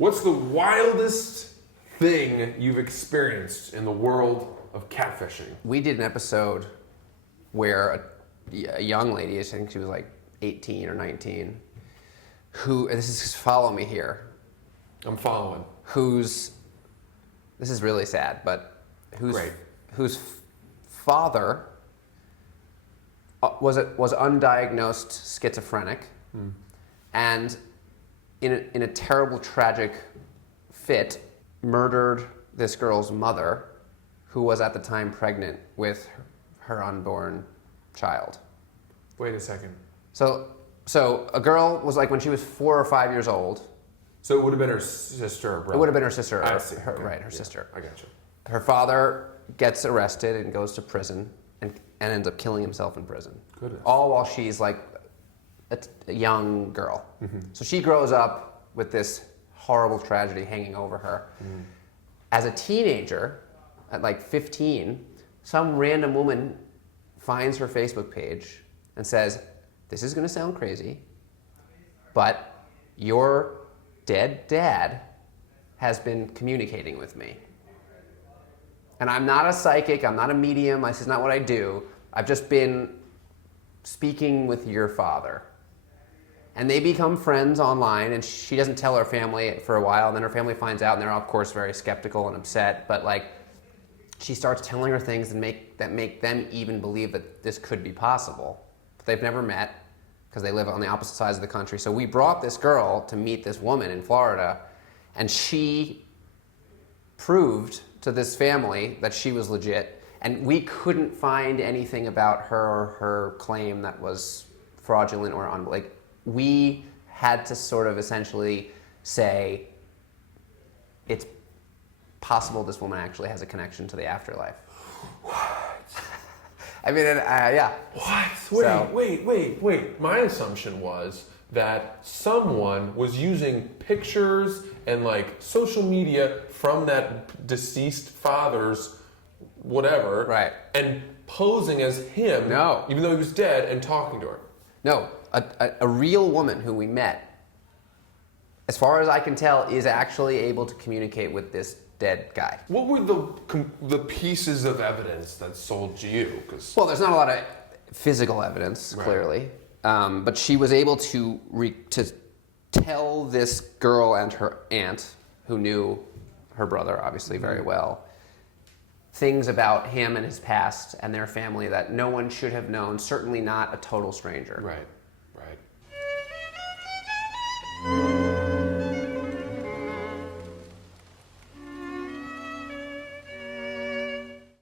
What's the wildest thing you've experienced in the world of catfishing? We did an episode where a young lady, I think she was like 18 or 19, this is follow me here. I'm following. This is really sad, but whose father was undiagnosed schizophrenic, and in a terrible tragic fit murdered this girl's mother, who was at the time pregnant with her unborn child. Wait a second. So a girl was like when she was 4 or 5 years old. So it would have been her sister or brother? It would have been her sister. I see. Her sister. I got you. Her father gets arrested and goes to prison and ends up killing himself in prison. Goodness. All while she's like a young girl. Mm-hmm. So she grows up with this horrible tragedy hanging over her. Mm. As a teenager, at like 15, some random woman finds her Facebook page and says, "This is going to sound crazy, but your dead dad has been communicating with me. And I'm not a psychic, I'm not a medium, this is not what I do. I've just been speaking with your father." And they become friends online, and she doesn't tell her family for a while, and then her family finds out, and they're of course very skeptical and upset, but like she starts telling her things that make them even believe that this could be possible. But they've never met because they live on the opposite sides of the country. So we brought this girl to meet this woman in Florida, and she proved to this family that she was legit, and we couldn't find anything about her or her claim that was fraudulent or like we had to sort of essentially say it's possible this woman actually has a connection to the afterlife. What? I mean, yeah. What? Wait. My assumption was that someone was using pictures and like social media from that deceased father's whatever, right, and posing as him, no, even though he was dead, and talking to her. No, a real woman who we met, as far as I can tell, is actually able to communicate with this dead guy. What were the pieces of evidence that sold to you? Well, there's not a lot of physical evidence, right, clearly, but she was able to tell this girl and her aunt, who knew her brother obviously very well, things about him and his past and their family that no one should have known, certainly not a total stranger. Right.